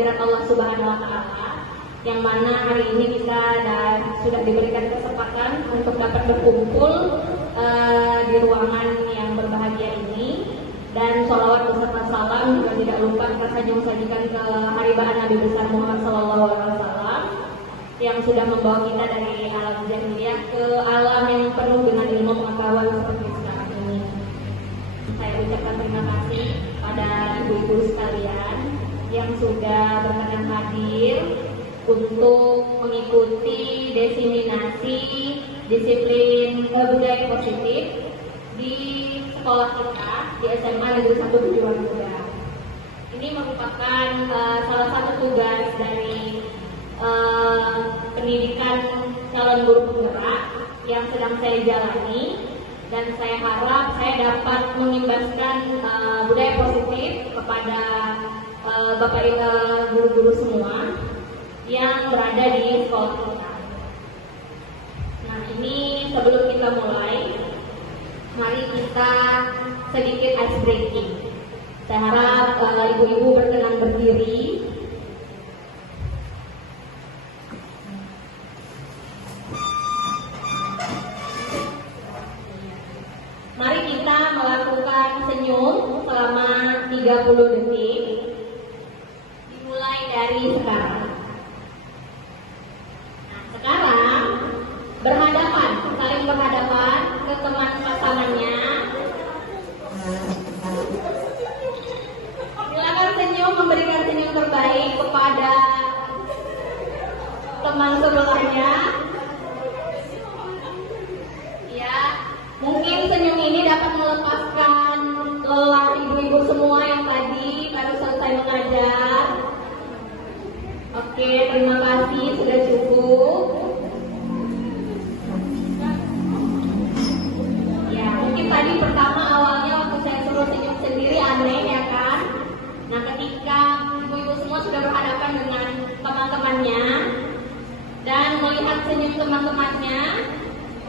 kehadirat Allah Subhanahu wa taala, yang mana hari ini kita sudah diberikan kesempatan untuk dapat berkumpul di ruangan yang berbahagia ini. Dan sholawat beserta salam juga tidak lupa kita sajikan ke haribaan Nabi besar Muhammad SAW yang sudah membawa kita dari alam jahiliyah ke alam yang penuh dengan ilmu pengetahuan seperti sekarang ini. Saya ucapkan terima kasih pada ibu-ibu sekalian yang sudah berkenan hadir untuk mengikuti diseminasi disiplin budaya positif di sekolah kita di SMA Negeri 1 Tujuan Muda. Ini merupakan salah satu tugas dari pendidikan calon guru penggerak yang sedang saya jalani, dan saya harap saya dapat mengimbaskan budaya positif kepada Bapak Ibu guru-guru semua yang berada di sekolah kita. Nah, ini sebelum kita mulai, mari kita sedikit ice breaking. Saya harap ibu-ibu berkenan berdiri. Mari kita melakukan senyum selama 30 detik. Dimulai dari sekarang. Nah, sekarang berhadapan, saling berhadapan ke teman pasangannya. Silakan senyum, memberikan senyum terbaik kepada teman sebelahnya. Ya, mungkin senyum ini dapat melepaskan lelah ibu-ibu semua yang tadi baru selesai mengajar. Oke, terima kasih, sudah cukup. Ya, mungkin tadi pertama awalnya waktu saya suruh senyum sendiri aneh ya kan. Nah, ketika ibu-ibu semua sudah berhadapan dengan teman-temannya dan melihat senyum teman-temannya,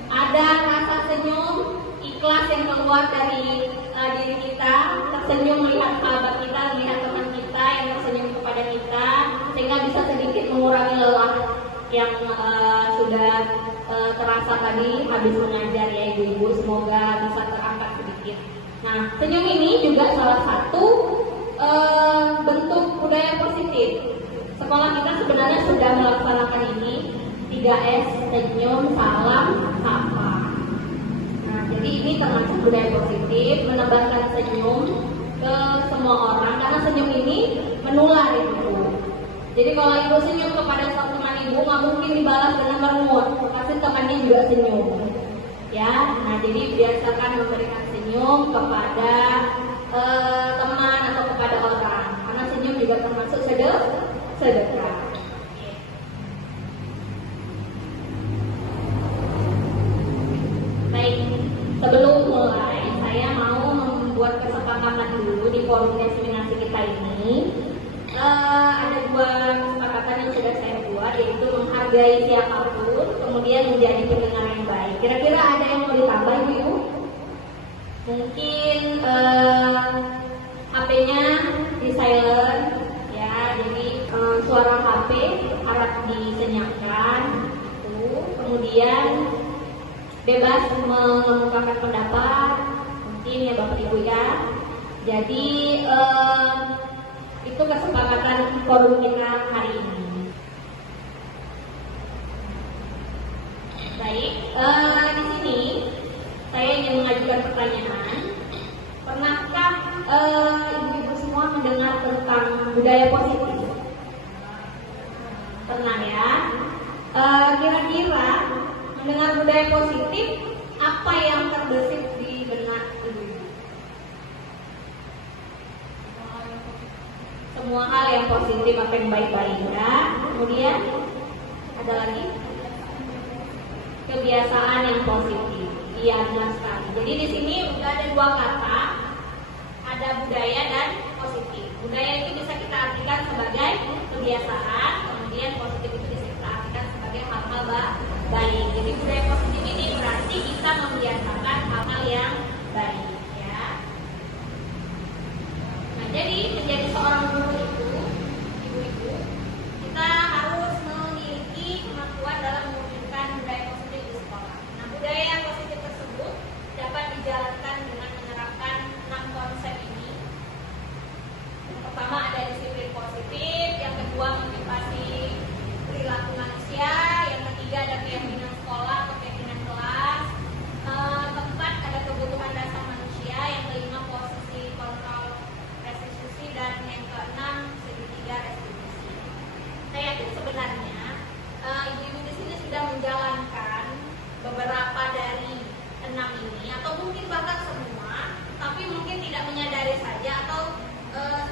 ada rasa senyum ikhlas yang keluar dari diri kita, tersenyum melihat sahabat kita, melihat teman kita yang tersenyum kepada kita, sehingga bisa sedikit mengurangi lelah yang sudah terasa tadi habis mengajar ya ibu-ibu. Semoga bisa terangkat sedikit. Nah, senyum ini juga salah satu bentuk budaya positif. Sekolah kita sebenarnya sudah melaksanakan ini 3S, senyum, salam, sapa. Nah, jadi ini termasuk budaya positif, menebarkan senyum ke semua orang, karena senyum ini menular itu. Jadi kalau ibu senyum kepada satu teman ibu, nggak mungkin dibalas dengan merengut, pasti temannya juga senyum. Ya, nah jadi biasakan memberikan senyum kepada teman atau kepada orang, karena senyum juga termasuk sedekah. Baik, sebelum mulai saya mau membuat kesepakatan dulu di forum diseminasi kita ini. Ada dua kesepakatan yang sudah saya buat, yaitu menghargai siapapun, kemudian menjadi pendengar yang baik. Kira-kira ada yang mau ditambah ibu? Mungkin HP-nya di silent ya, jadi suara HP harap disenyapkan. Kemudian bebas mengemukakan pendapat, mungkin ya Bapak Ibu ya. Jadi itu kesepakatan forum kita hari ini. Baik, di sini saya ingin mengajukan pertanyaan. Pernahkah ibu-ibu semua mendengar tentang budaya positif? Pernah ya? Kira-kira mendengar budaya positif, apa yang terbesit di benak ibu-ibu? Semua hal yang positif, apa yang baik-baik ya. Kemudian ada lagi kebiasaan yang positif. Iya, benar sekali. Jadi di sini udah ada dua kata, ada budaya dan positif. Budaya itu bisa kita artikan sebagai kebiasaan, kemudian positif itu bisa kita artikan sebagai hal-hal baik. Jadi budaya positif ini berarti kita membiasakan hal-hal yang baik. Ya. Nah, jadi menjadi seorang guru itu, ibu-ibu tapi mungkin tidak menyadari saja atau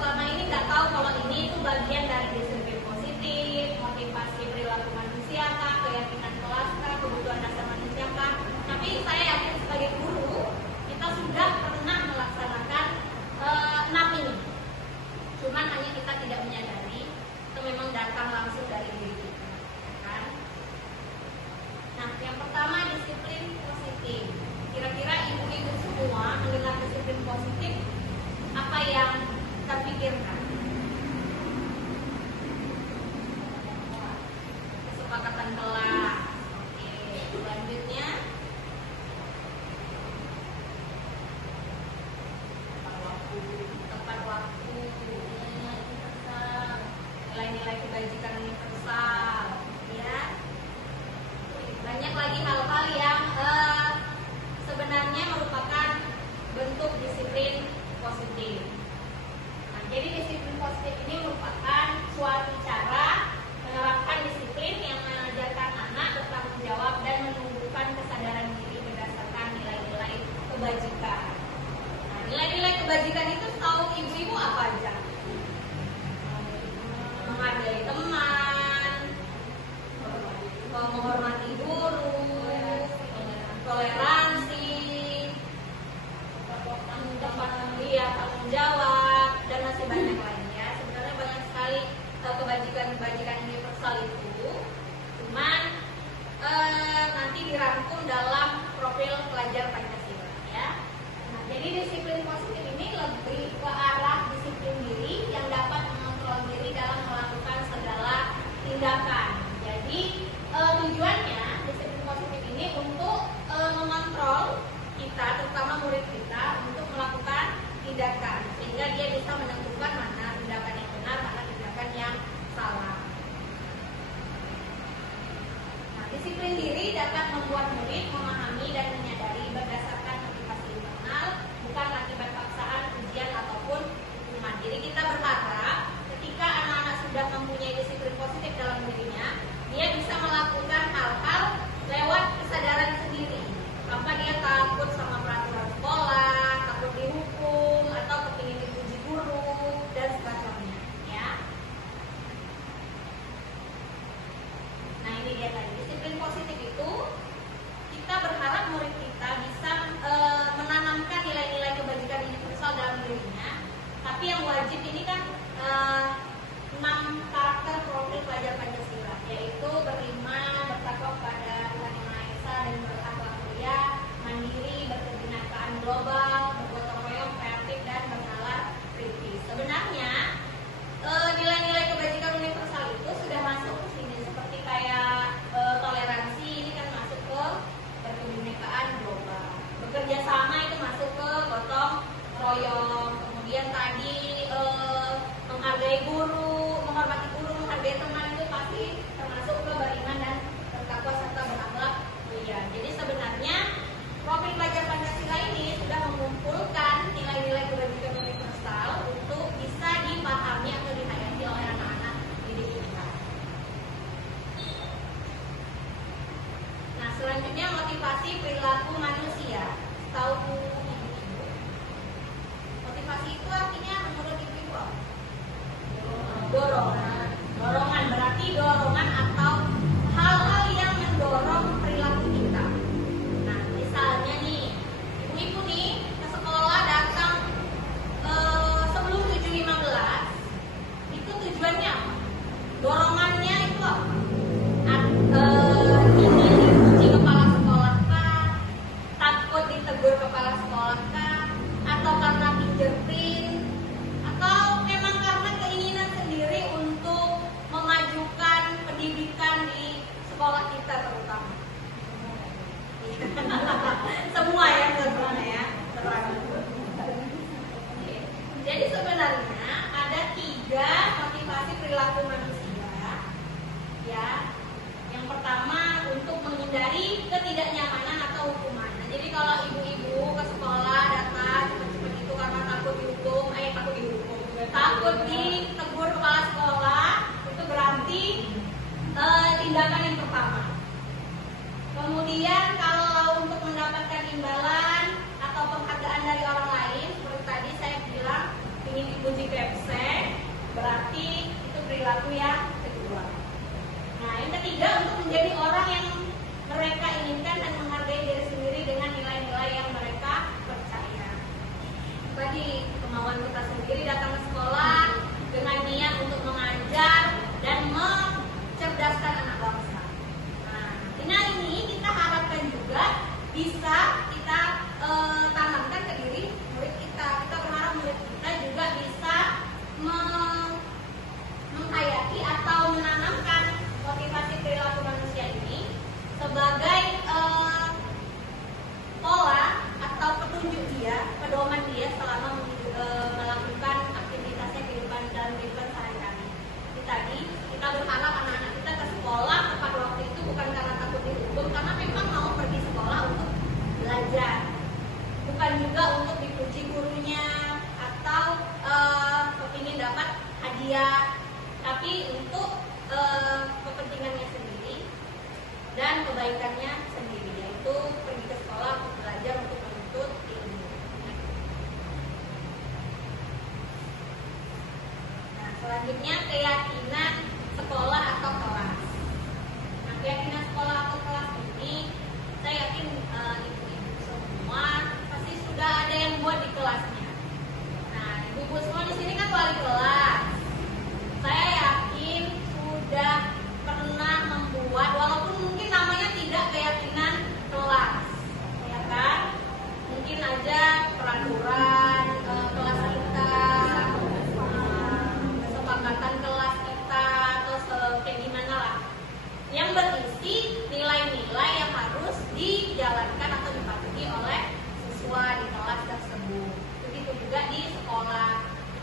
selama ini nggak tahu kalau ini itu bagian dari disiplin positif, motivasi perilaku manusia kah, keyakinan kelas kah, kebutuhan dasar manusia kah. Tapi saya yakin sebagai guru kita sudah pernah melaksanakan 6 ini. Cuman hanya kita tidak menyadari, itu memang datang langsung dari diri kita, kan? Nah, yang pertama disiplin positif. Kira-kira ibu-ibu semua mendengar disiplin positif, apa yang terpikirkan? Kesepakatan kelas. Oke, selanjutnya tepat waktu, nilai-nilai kebajikan universal, ya. Banyak lagi hal-hal yang sebenarnya merupakan bentuk disiplin positif. Nah, jadi disiplin positif ini merupakan suatu cara menerapkan disiplin yang mengajarkan anak bertanggung jawab dan menumbuhkan kesadaran diri berdasarkan nilai-nilai kebajikan. Nah, nilai-nilai kebajikan itu tahu ibu-ibu apa aja? Menghargai teman, menghormati guru, toleransi, tanggung jawab, dan masih banyak lagi ya. Sebenarnya banyak sekali kebajikan-kebajikan universal itu. Cuman nanti dirangkum dalam profil pelajar Pancasila ya. Nah, jadi disiplin positif ini lebih ke arah disiplin diri yang dapat mengontrol diri dalam melakukan segala tindakan. Jadi tujuannya disiplin positif ini untuk mengontrol kita, terutama murid kita, untuk melakukan tindakan sehingga dia bisa menentukan mana tindakan yang benar, mana tindakan yang salah. Nah, disiplin diri dapat membuat murid memahami dan menyadari berdasarkan motivasi internal, bukan akibat paksaan, ujian ataupun hukuman. Jadi kita berharap ketika anak-anak sudah mempunyai disiplin positif dalam dirinya, dia bisa melakukan hal-hal lewat kesadaran sendiri, tanpa dia takut sama peraturan sekolah, takut dihukum, atau kepingin dipuji guru dan sebagainya, ya. Nah, ini dia tadi disiplin positif itu kita berharap murid kita bisa menanamkan nilai-nilai kebajikan universal dalam dirinya. Tapi yang wajib ini kan 6 karakter profil pelajar Pancasila, yaitu beriman, bertakwa kepada Tuhan Yang Maha Esa dan berakhlak mulia, mandiri, berkebinekaan global, bergotong royong, kreatif dan bernalar kritis. Sebenarnya nilai-nilai kebajikan universal itu sudah masuk ke sini, seperti kayak toleransi ini kan masuk ke berkebinekaan global, bekerja sama itu masuk ke gotong royong, kemudian tadi menghargai guru, menghormati guru, menghargai teman itu pasti termasuk ke beriman dan bertakwa serta berakhlak mulia. Jadi sebenarnya profil pelajar Pancasila ini sudah mengumpulkan nilai-nilai kebajikan universal untuk bisa dipahami atau dihayati oleh anak-anak didik kita. Nah, selanjutnya motivasi perilaku manusia. Tahu ibu-ibu? Motivasi itu artinya menurut ibu-ibu apa? Dorongan. Dorongan berarti dorongan atau hal-hal yang mendorong perilaku kita. Nah, misalnya nih, ibu-ibu nih ke sekolah datang sebelum 7.15, itu tujuannya apa? Dorongannya itu apa? Ini dipuji kepala sekolah kah? Takut ditegur kepala sekolah kah? Atau karena fingerprint? Atau memang karena keinginan sendiri untuk memajukan pendidikan di sekolah kita terutama? Semua ya sebenarnya ya. Jadi sebenarnya ada 3 motivasi perilaku manusia ya. Yang pertama untuk menghindari ketidaknyamanan atau hukuman. Nah, jadi kalau ibu-ibu ke sekolah datang cepet-cepet itu karena takut dihukum, takut ditegur kepala sekolah, itu berarti tindakan yang pertama. Kemudian kalau untuk mendapatkan imbalan atau penghargaan dari orang lain, ingin dipuji kepsek, berarti itu perilaku yang kedua. Nah, yang ketiga, untuk menjadi orang yang mereka inginkan dan menghargai diri sendiri dengan nilai-nilai yang mereka percaya. Tadi kemauan kita sendiri datang ke sekolah dengan niat untuk mengajar dan mencerdaskan anak bangsa. Nah, ini kita harapkan juga bisa kita tanamkan ke diri murid kita. Kita berharap murid kita juga bisa menghayati atau menanamkan motivasi perilaku manusia ini sebagai pola atau petunjuk dia, pedoman dia selama melakukan aktivitasnya dalam kehidupan sehari-hari. Tadi kita berharap anak-anak kita ke sekolah tepat waktu itu bukan karena takut dihukum, karena memang mau pergi sekolah untuk belajar, bukan juga untuk dipuji gurunya atau kepingin dapat hadiah, tapi untuk kepentingannya sendiri dan kebaikannya sendiri, yaitu pergi ke sekolah untuk belajar, untuk menuntut ilmu. Nah, selanjutnya keyakinan sekolah atau kelas. Nah, keyakinan sekolah atau kelas ini, saya yakin ibu-ibu semua pasti sudah ada yang buat di kelasnya. Nah, ibu-ibu semua di sini kan wali kelas. Saya yakin sudah pernah membuat, walaupun mungkin namanya tidak keyakinan kelas, ya kan? Mungkin aja peraturan kelas kita, kesepakatan kelas kita, atau kayak gimana lah, yang berisi nilai-nilai yang harus dijalankan atau dipatuhi oleh siswa di kelas tersebut. Begitu juga di sekolah.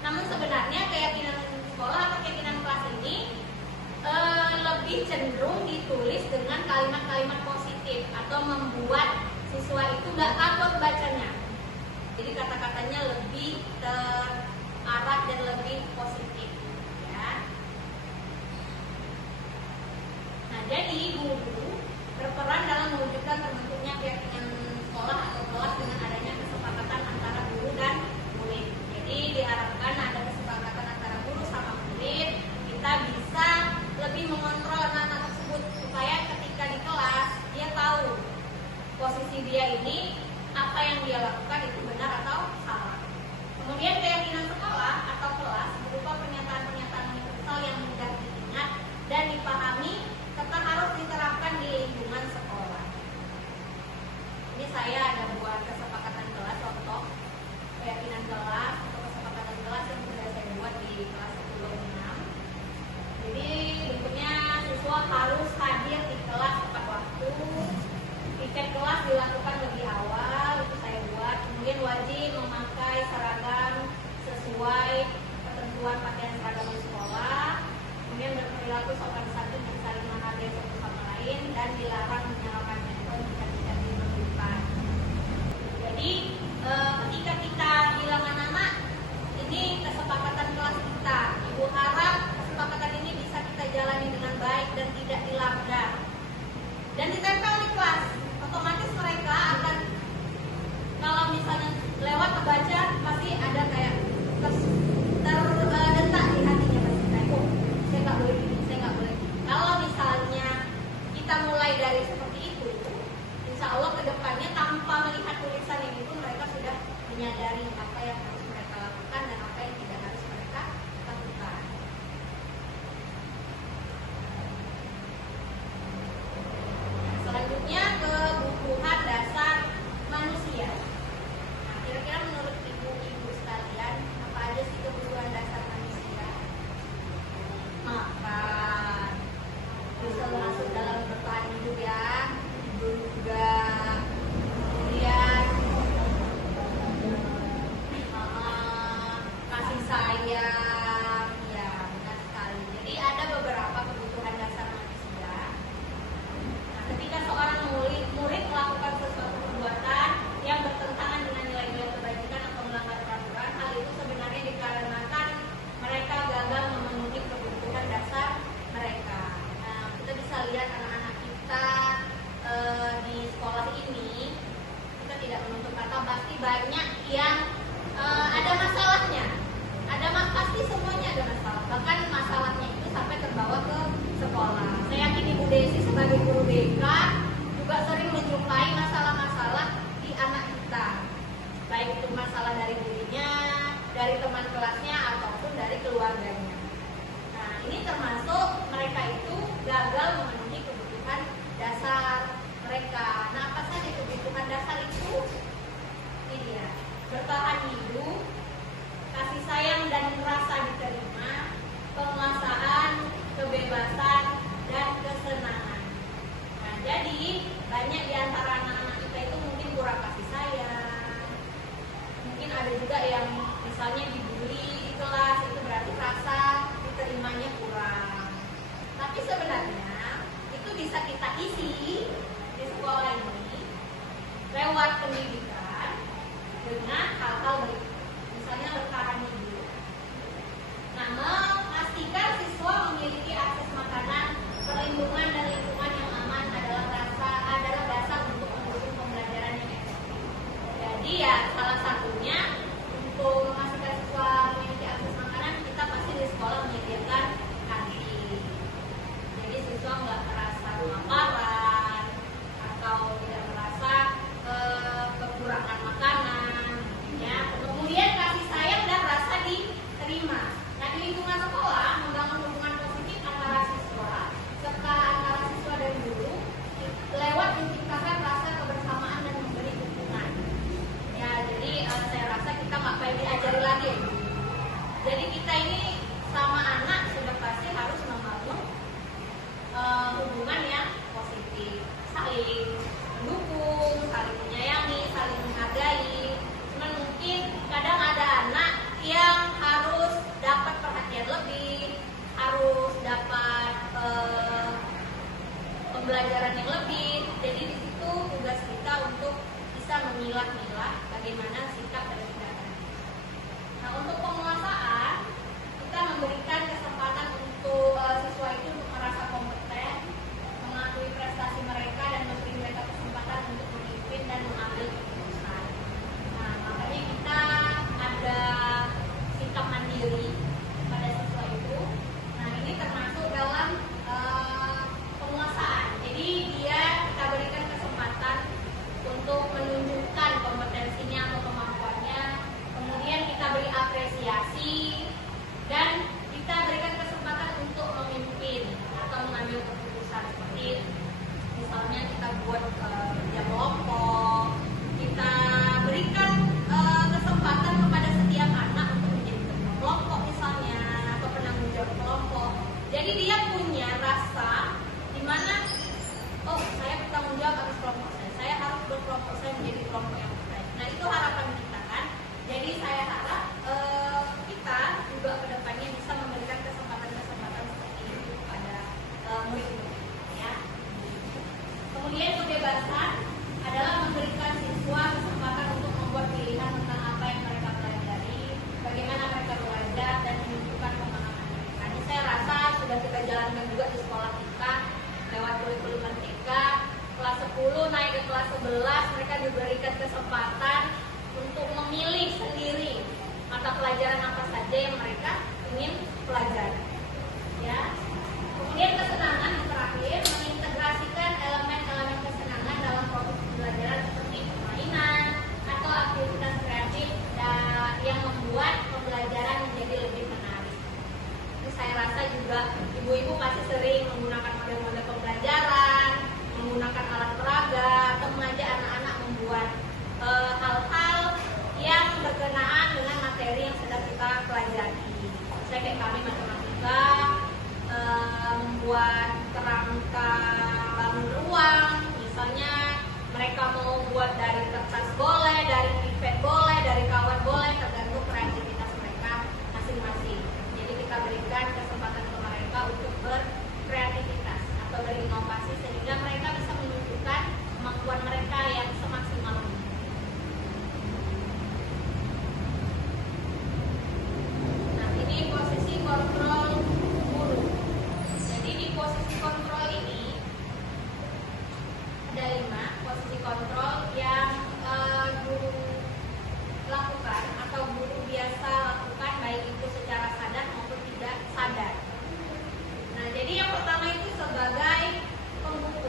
Namun sebenarnya keyakinan sekolah atau keyakinan kelas ini lebih cenderung ditulis dengan kalimat-kalimat positif atau membuat siswa itu nggak takut bacanya. Jadi kata-katanya lebih terarah dan lebih positif, ya. Nah, jadi guru berperan dalam mewujudkan terbentuknya keyakinan sekolah atau kelas dengan adanya kesepakatan antara guru dan murid. Jadi diharapkan ada kesepakatan antara guru sama murid, kita bisa lebih mengontrol anak-anak tersebut supaya ketika di kelas dia tahu posisi dia ini, apa yang dia lakukan itu benar atau salah. Kemudian keyakinan sekolah atau kelas berupa pernyataan-pernyataan universal yang mudah diingat dan dipahami serta harus diterapkan di lingkungan sekolah. Ini saya ada buat kesepakatan kelas, contoh keyakinan kelas atau kesepakatan kelas yang sudah saya buat di kelas 126. Jadi bentuknya siswa harus hadir di kelas tepat waktu, tiket kelas dilakukan lebih awal, itu saya buat. Kemudian wajib memakai seragam sesuai ketentuan pakaian seragam di sekolah. Kemudian berperilaku sopan santun dan saling menghargai satu sama lain, dan dilarang menyalakan handphone jika tidak diperlukan. Jadi ketika kita bilang anak-anak, ini kesepakatan kelas kita, ibu harap kesepakatan ini bisa kita jalani dengan baik dan tidak dilanggar dan ditempel di kelas. Otomatis mereka akan, kalau misalnya lewat kebaca, pasti ada kayak terdentak di hatinya, pasti kayak, oh, saya nggak boleh gini, saya nggak boleh gini. Kalau misalnya kita mulai dari seperti itu, insya Allah kedepannya tanpa melihat tulisan ini pun mereka sudah menyadari apa yang harus mereka lakukan dan apa yang tidak harus mereka lakukan. Selanjutnya kebutuhan dasar manusia. Nah, kira-kira menurut ibu-ibu sekalian, apa aja sih kebutuhan dasar manusia? Makan, bisa masuk dalam bertahan hidup ya, juga kemudian sebagai guru BK juga sering menjumpai masalah-masalah di anak kita, baik itu masalah dari dirinya, dari teman kelasnya, ataupun dari keluarganya. Nah, ini termasuk mereka itu gagal memenuhi kebutuhan dasar mereka. Nah, apa saja kebutuhan dasar itu? Ini dia, bertahan hidup, kasih sayang dan rasa diterima, penguasaan, kebebasan, dan kesenangan. Nah, jadi banyak di antara anak-anak kita itu mungkin kurang kasih sayang. Mungkin ada juga yang misalnya dibully di kelas, itu berarti rasa diterimanya kurang. Tapi sebenarnya itu bisa kita isi di sekolah ini lewat pendidikan dengan hal-hal berikut. Misalnya bertahan hidup. Nah, memastikan siswa memiliki akses makanan, perlindungan dan lingkungan yang aman adalah dasar untuk mendukung pembelajaran yang efektif. Jadi ya salah satunya untuk memastikan siswa memiliki akses makanan, kita pasti di sekolah menyediakan kantin. Jadi siswa nggak merasa kelaparan atau tidak merasa kekurangan makanan. Ya, kemudian kasih sayang dan rasa diterima. Nah, di lingkungan sekolah membangun hubungan positif antara siswa serta antara siswa dan guru lewat menciptakan rasa kebersamaan dan memberi dukungan. Ya, jadi saya rasa kita nggak perlu diajari lagi. Jadi kita ini sama anak sudah pasti harus membangun hubungan yang positif, saling mendukung, saling menyayangi, saling menghargai. Cuman mungkin kadang ada anak yang harus dapat perhatian lebih, harus dapat pembelajaran yang lebih. Jadi di situ tugas kita untuk bisa memilah-milah bagaimana sikap dan tindakan. Nah, untuk penguasaan kita memberikan kesempatan untuk siswa itu untuk merasa kompeten, mengakui prestasi mereka dan memberi mereka kesempatan untuk memimpin dan mengambil keputusan. Nah, makanya kita ada sikap mandiri pada siswa itu. Nah, ini termasuk dalam penguasaan. Jadi dia kita berikan kesempatan untuk menunjukkan kompetensinya atau kemampuannya. Kemudian kita beri apresiasi dan kita berikan kesempatan untuk memimpin atau mengambil keputusan, seperti misalnya kita buat kerja kelompok, kita berikan kesempatan kepada setiap anak untuk menjadi ketua kelompok misalnya atau penanggung jawab kelompok. Jadi dia punya rasa di mana oh, saya bertanggung jawab atas kelompok saya harus berkelompok saya menjadi kelompok yang baik. Nah, itu harapan kita kan. Jadi saya harap kita juga kedepannya bisa memberikan kesempatan-kesempatan seperti itu kepada murid-murid ya. Kemudian kebebasan adalah memberikan siswa kesempatan untuk membuat pilihan tentang apa yang mereka pelajari, bagaimana mereka belajar dan menunjukkan pemahaman mereka. Ini saya rasa sudah kita jalankan juga di sekolah kita lewat kurikulum merdeka. Kelas 10 naik ke kelas 11 mereka diberikan kesempatan untuk memilih sendiri mata pelajaran apa saja yang mereka ingin pelajari. Ya. Kemudian kesenangan yang terakhir, mengintegrasikan elemen-elemen kesenangan dalam proses pembelajaran seperti permainan atau aktivitas kreatif yang membuat pembelajaran menjadi lebih menarik. Ini saya rasa juga ibu-ibu pasti sering menggunakan model-model pembelajaran, menggunakan alat peraga, atau mengajak anak-anak membuat hal-hal yang berkenaan dengan materi yang sedang kita pelajari. Saya kayak kami matematika, membuat kerangka bangun ruang, misalnya mereka mau buat dari kertas boleh, dari pipet boleh, dari kawat boleh, tergantung kreativitas mereka masing-masing. Jadi kita berikan kesempatan ke mereka untuk berkreativitas atau berinovasi sehingga mereka bisa menunjukkan kemampuan mereka yang semaksimal mungkin. Nah, ini posisi kontrol guru. Jadi di posisi kontrol ini ada 5 posisi kontrol yang guru lakukan atau guru biasa lakukan, baik itu secara sadar maupun tidak sadar. Nah, jadi yang pertama itu sebagai pembuka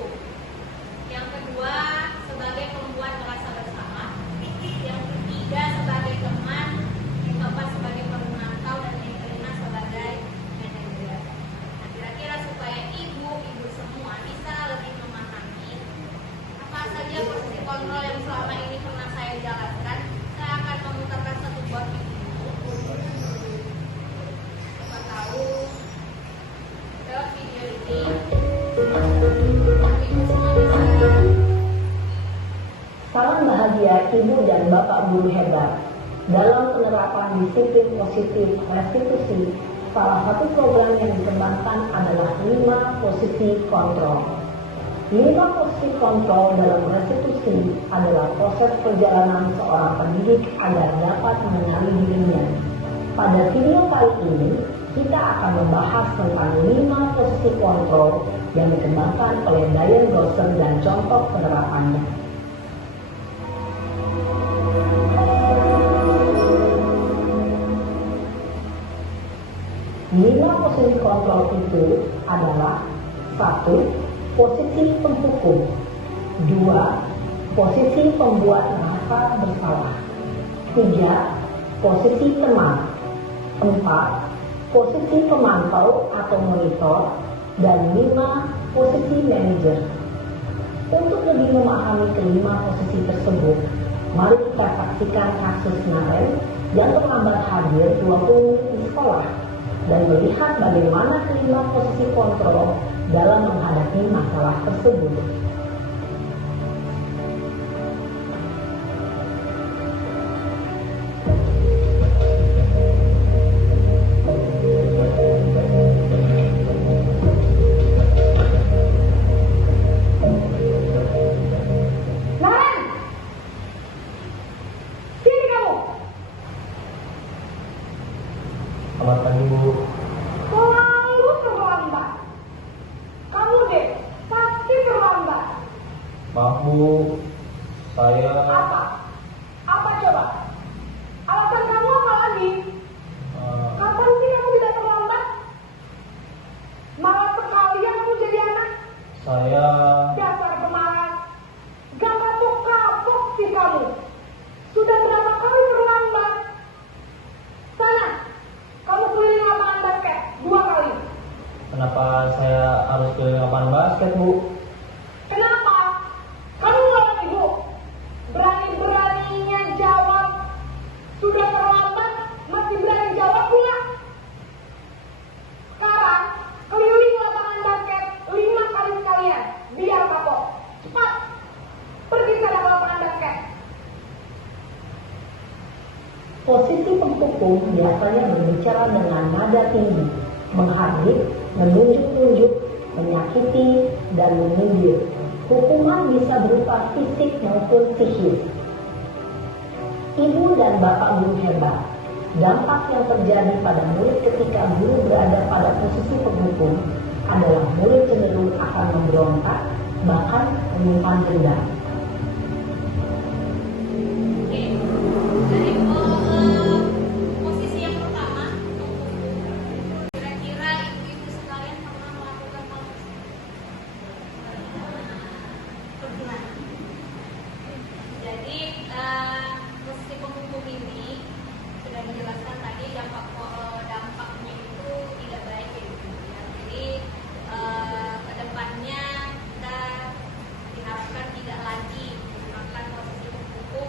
kontrol yang selama ini pernah saya jalankan, saya akan memutarkan satu buah video. Siapa tahu lewat video ini kami semua bisa. Salam bahagia Ibu dan Bapak Guru hebat. Dalam penerapan disiplin positif restitusi, salah satu program yang dikembangkan adalah 5 posisi kontrol. 5 posisi kontrol dalam restitusi adalah proses perjalanan seorang pendidik agar dapat mengenali dirinya. Pada video kali ini, kita akan membahas tentang 5 posisi kontrol yang dikembangkan oleh Diane Dawson dan contoh penerapannya. 5 posisi kontrol itu adalah 1. Posisi penghukum, 2. Posisi pembuat merasa bersalah, 3. Posisi teman, 4. Posisi pemantau atau monitor, dan 5. Posisi manajer. Untuk lebih memahami kelima posisi tersebut, mari kita saksikan kasus Naren yang terlambat hadir 20 menit di sekolah dan melihat bagaimana kelima posisi kontrol dalam menghadapi masalah tersebut. Naren! Sini kamu! Selamat pagi, Bu. Selalu terlambat. Kamu deh, pasti terlambat. Maaf, Bu. Saya... Apa? Apa coba? Alasan kamu apa lagi? Kapan sih kamu tidak terlambat? Malas sekali ya kamu jadi anak. Saya... Dasar pemalas. Gak kapok-kapok sih kamu. Sudah berapa kali terlambat? Sana, kamu keliling lapangan basket 2 kali. Kenapa saya harus ke lapangan basket, Bu? Kenapa? Kamu ngelawan ibu. Berani-beraninya jawab. Sudah terlambat, masih berani jawab pula. Sekarang, keliling lapangan basket 5 kali sekalian. Biar kapok. Cepat. Pergi sana ke lapangan basket. Posisi penghukum biasanya berbicara dengan nada tinggi, menghardik, menunjuk-nunjuk, menyakiti, dan menyindir. Hukuman bisa berupa fisik maupun psikis. Ibu dan Bapak Guru hebat, dampak yang terjadi pada murid ketika guru berada pada posisi penghukum adalah murid cenderung akan memberontak, bahkan menyimpan dendam. Oke, dari posisi yang pertama, kira-kira ibu-ibu sekalian pernah melakukan hal tersebut? Jadi posisi penghukum ini sudah dijelaskan tadi dampaknya itu tidak baik ya, ibu. Jadi kedepannya kita diharapkan tidak lagi menggunakan posisi penghukum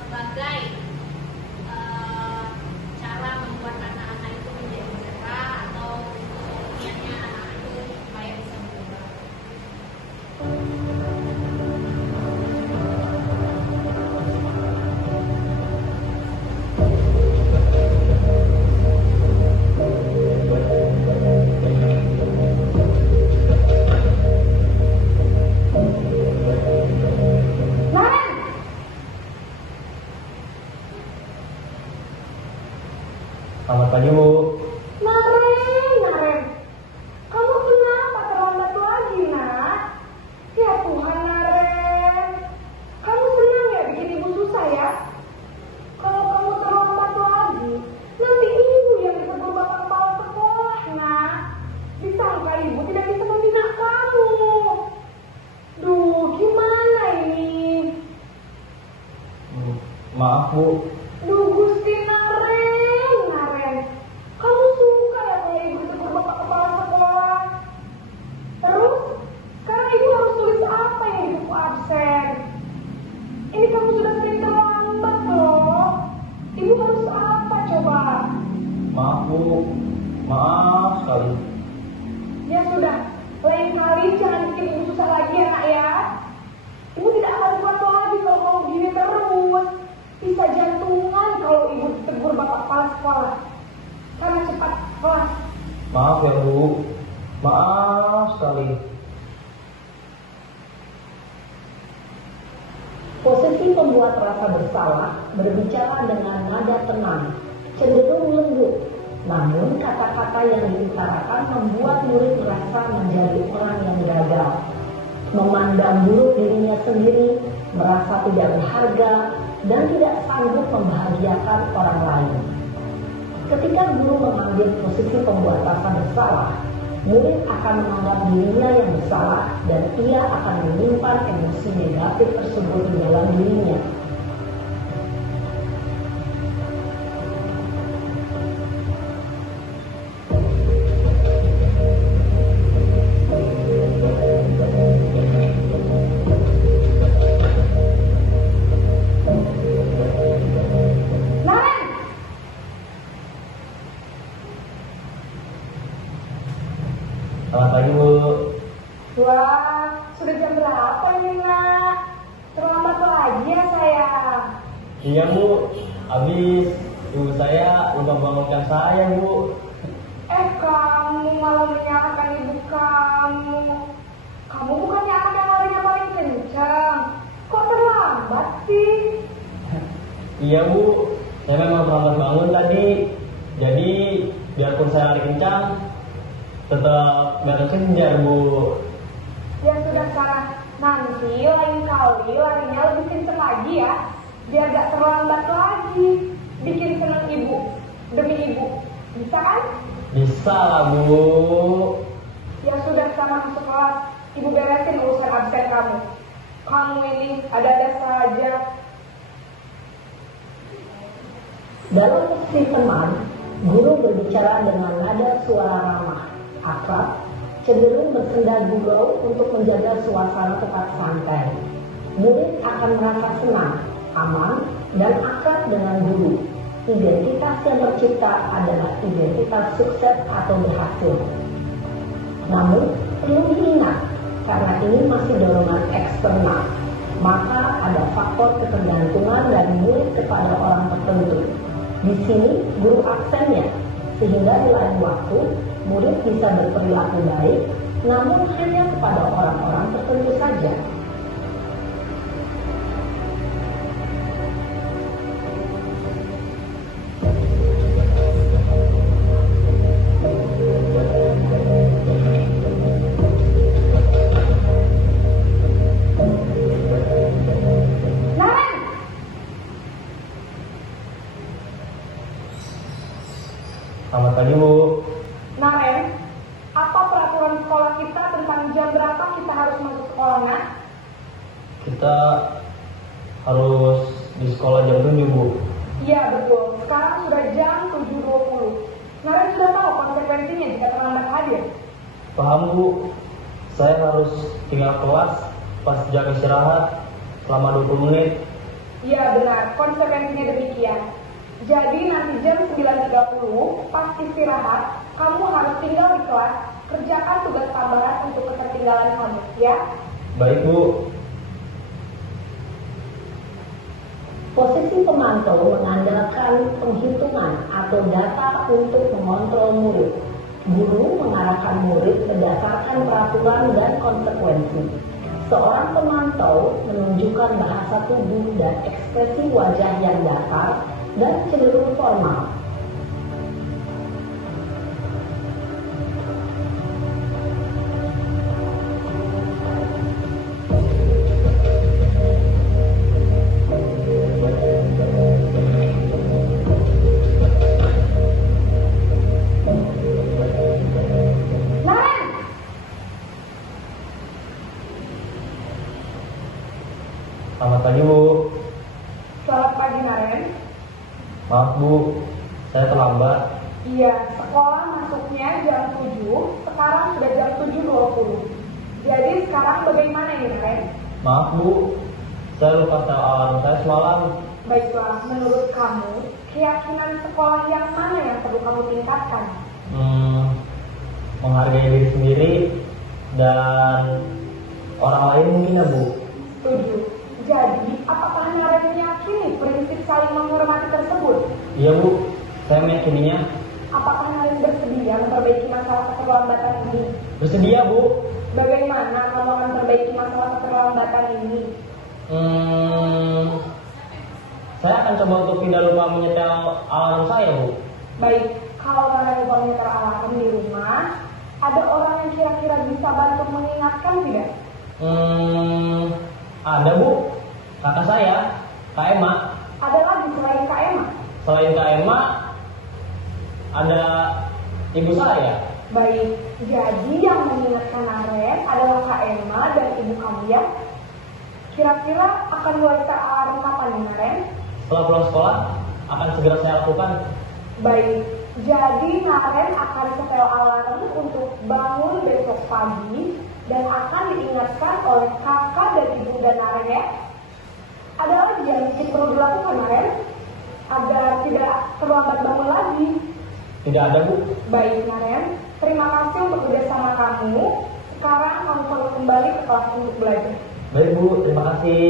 sebagai cara membuat anak-anak itu menjadi cerah atau niatnya anak-anak itu supaya bisa berubah. Naren! Selamat pagi, Bu. Naren. Kamu kenapa terlambat lagi, nak? Ya Tuhan, Naren. Kamu senang ya bikin ibu susah ya? Kalau kamu terlambat lagi, nanti ibu yang ditegur bapak kepala sekolah, nak. Disangka ibu tidak bisa membina kamu. Duh, gimana ini? Maaf, Bu. Duh, Gusti Naren. Kamu suka ya kalau ibu ditegur bapak kepala sekolah? Terus, sekarang ibu harus tulis apa yang di buku absen? Posisi pembuat rasa bersalah berbicara dengan nada tenang, cenderung lembut, namun kata-kata yang diutarakan membuat murid merasa menjadi orang yang gagal, memandang buruk dirinya sendiri, merasa tidak berharga, dan tidak sanggup membahagiakan orang lain. Ketika guru mengambil posisi pembuat rasa bersalah, murid akan menganggap dirinya yang bersalah dan ia akan menyimpan emosi negatif tersebut di dalam dirinya. Selamat pagi, Bu. Wah, sudah jam berapa ini, Nak? Terlambat lagi ya, sayang? Iya, Bu. Habis ibu saya lupa bangunkan saya, Bu. Kamu malah menyalahkan ibu kamu. Kamu bukannya anak yang larinya paling kencang. Kok terlambat sih? Iya, Bu. Saya memang terlambat bangun tadi. Jadi, biarpun saya lari kencang, tetap beres kejar, Bu. Ya sudah sekarang, nanti lain kali larinya lebih kencang lagi ya. Biar gak terlambat lagi. Bikin senang ibu, demi ibu. Bisa kan? Bisa lah, Bu. Ya sudah, sama masuk kelas. Ibu beresin urusan absen kamu. Kamu ini ada-ada saja. Dalam posisi teman, guru berbicara dengan nada suara ramah, akrab, cenderung bersenda gurau untuk menjaga suasana tetap santai. Murid akan merasa senang, aman, dan akrab dengan guru. Identitas yang tercipta adalah identitas sukses atau berhasil. Namun, perlu diingat, karena ini masih dorongan eksternal, maka ada faktor ketergantungan dari murid kepada orang tertentu. Di sini guru aksennya, sehingga di lain waktu murid bisa berperilaku baik, namun hanya kepada orang-orang tertentu saja. Selamat pagi, Bu. Naren, apa peraturan sekolah kita tentang jam berapa kita harus masuk sekolah, Nak? Kita harus di sekolah jam 7, Bu. Iya betul, sekarang sudah jam 7.20. Naren sudah tahu konsekuensinya jika terlambat hadir. Paham, Bu. Saya harus tinggal kelas pas jam istirahat selama 20 menit. Iya benar, konsekuensinya demikian. Jadi nanti jam 9.30 pas istirahat, kamu harus tinggal di kelas, kerjakan tugas tambahan untuk ketertinggalan kamu, ya? Baik, Bu. Posisi pemantau mengandalkan penghitungan atau data untuk mengontrol murid. Guru mengarahkan murid berdasarkan peraturan dan konsekuensi. Seorang pemantau menunjukkan bahasa tubuh dan ekspresi wajah yang datar dan cenderung formal. Selamat pagi, Bu. Selamat pagi, Naren. Maaf, Bu. Saya terlambat. Iya, sekolah masuknya jam 7, sekarang sudah jam 7.20. Jadi sekarang bagaimana ini, Naren? Maaf, Bu. Saya lupa setel alarm saya semalam. Baiklah, menurut kamu, keyakinan sekolah yang mana yang perlu kamu tingkatkan? Menghargai diri sendiri dan orang lain mungkin, ya, Bu. Setuju. Jadi, apakah Naren meyakini prinsip saling menghormati tersebut? Iya, Bu. Saya meyakininya. Apakah Naren bersedia memperbaiki masalah keterlambatan ini? Bersedia, Bu. Bagaimana kamu akan memperbaiki masalah keterlambatan ini? coba untuk tidak lupa menyetel alarm saya, Bu. Baik, kalau Naren lupa menyetel alarm di rumah, ada orang yang kira-kira bisa bantu mengingatkan tidak? Ada, Bu. Kakak saya, Kak Emma. Ada lagi selain Kak Emma? Selain Kak Emma, ada ibu saya. Baik, jadi yang mengingatkan Naren adalah Kak Emma dan ibu kamu ya? Kira-kira akan mulai alarm kapan nih Naren? Setelah pulang sekolah, akan segera saya lakukan. Baik, jadi Naren akan setel alarm untuk bangun besok pagi dan akan diingatkan oleh kakak dan ibu dan Naren ya. Ada lagi yang perlu dilakukan Naren agar tidak terlambat bangun lagi. Tidak ada, Bu. Baik Naren, terima kasih untuk kerjasama kamu. Sekarang kamu perlu kembali ke kelas untuk belajar. Baik, Bu. Terima kasih.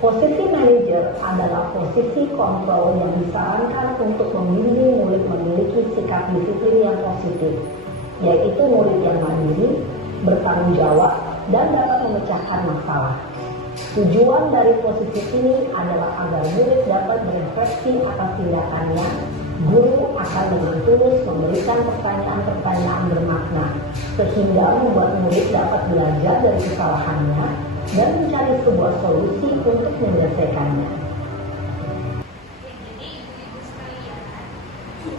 Posisi manajer adalah posisi kontrol yang disarankan untuk membimbing murid memiliki sikap disiplin yang positif, yaitu murid yang mandiri, bertanggung jawab, dan dapat memecahkan masalah. Tujuan dari posisi ini adalah agar murid dapat berefleksi atas tindakannya. Guru akan dengan tulus memberikan pertanyaan-pertanyaan bermakna, sehingga membuat murid dapat belajar dari kesalahannya dan mencari sebuah solusi untuk menyelesaikannya. Jadi ibu-ibu sekalian,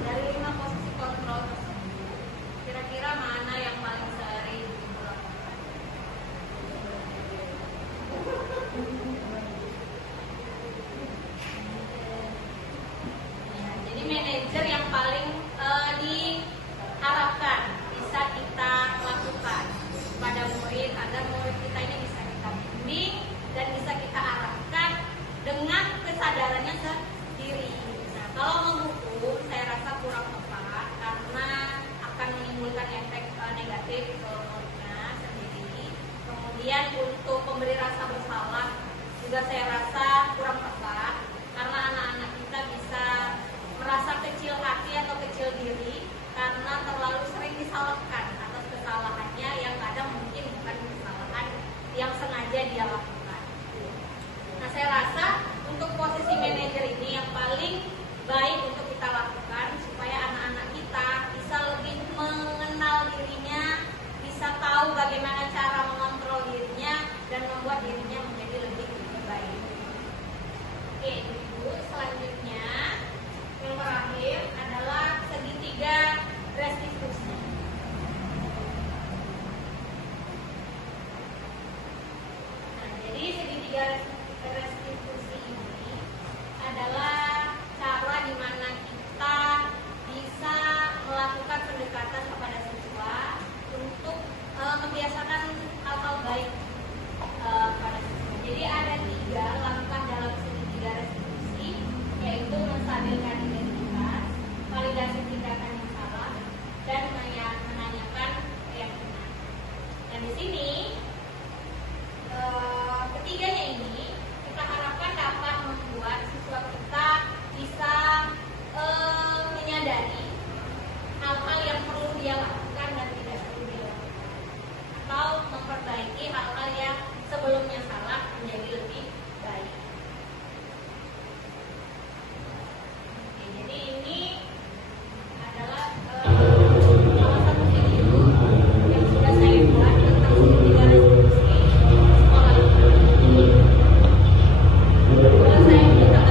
dari 5 posisi kontrol tersebut, kira-kira mana yang paling sering ibu lakukan? Ya, jadi manajer yang paling diharapkan bisa kita lakukan pada murid agar murid kita ini bisa kita bimbing dan bisa kita arahkan dengan kesadarannya sendiri. Nah, kalau menghukum saya rasa kurang tepat karena akan menimbulkan efek negatif ke muridnya sendiri. Kemudian untuk memberi rasa bersalah juga saya rasa kurang tepat karena anak-anak kita bisa merasa kecil hati atau kecil diri karena terlalu sering disalahkan atas kesalahannya yang kadang mungkin bukan kesalahan yang sengaja dia lakukan. Nah, saya rasa untuk posisi manajer ini yang paling baik untuk kita lakukan supaya anak-anak kita bisa lebih mengenal dirinya, bisa tahu bagaimana cara mengontrol dirinya dan membuat dirinya menjadi lebih baik. Oke, Ibu, selanjutnya yang terakhir adalah segitiga restitusi. Nah, jadi segitiga restitusi ini adalah cara di mana kita bisa melakukan pendekatan kepada siswa untuk membiasakan hal-hal baik pada siswa. Jadi ada 3 lakukan dalam segitiga restitusi, yaitu menstabilkan identitas, validasi tindakan yang salah, dan menanyakan keyakinan. Dan di sini ketiganya ini kita harapkan dapat membuat siswa kita bisa menyadari hal-hal yang perlu dia lakukan dan tidak perlu dia lakukan, atau memperbaiki hal-hal yang sebelumnya salah menjadi lebih baik. Oke, jadi ini adalah salah satu video yang sudah saya buat tentang segitiga restitusi sekolah. Saya minta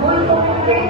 Bu, itu mungkin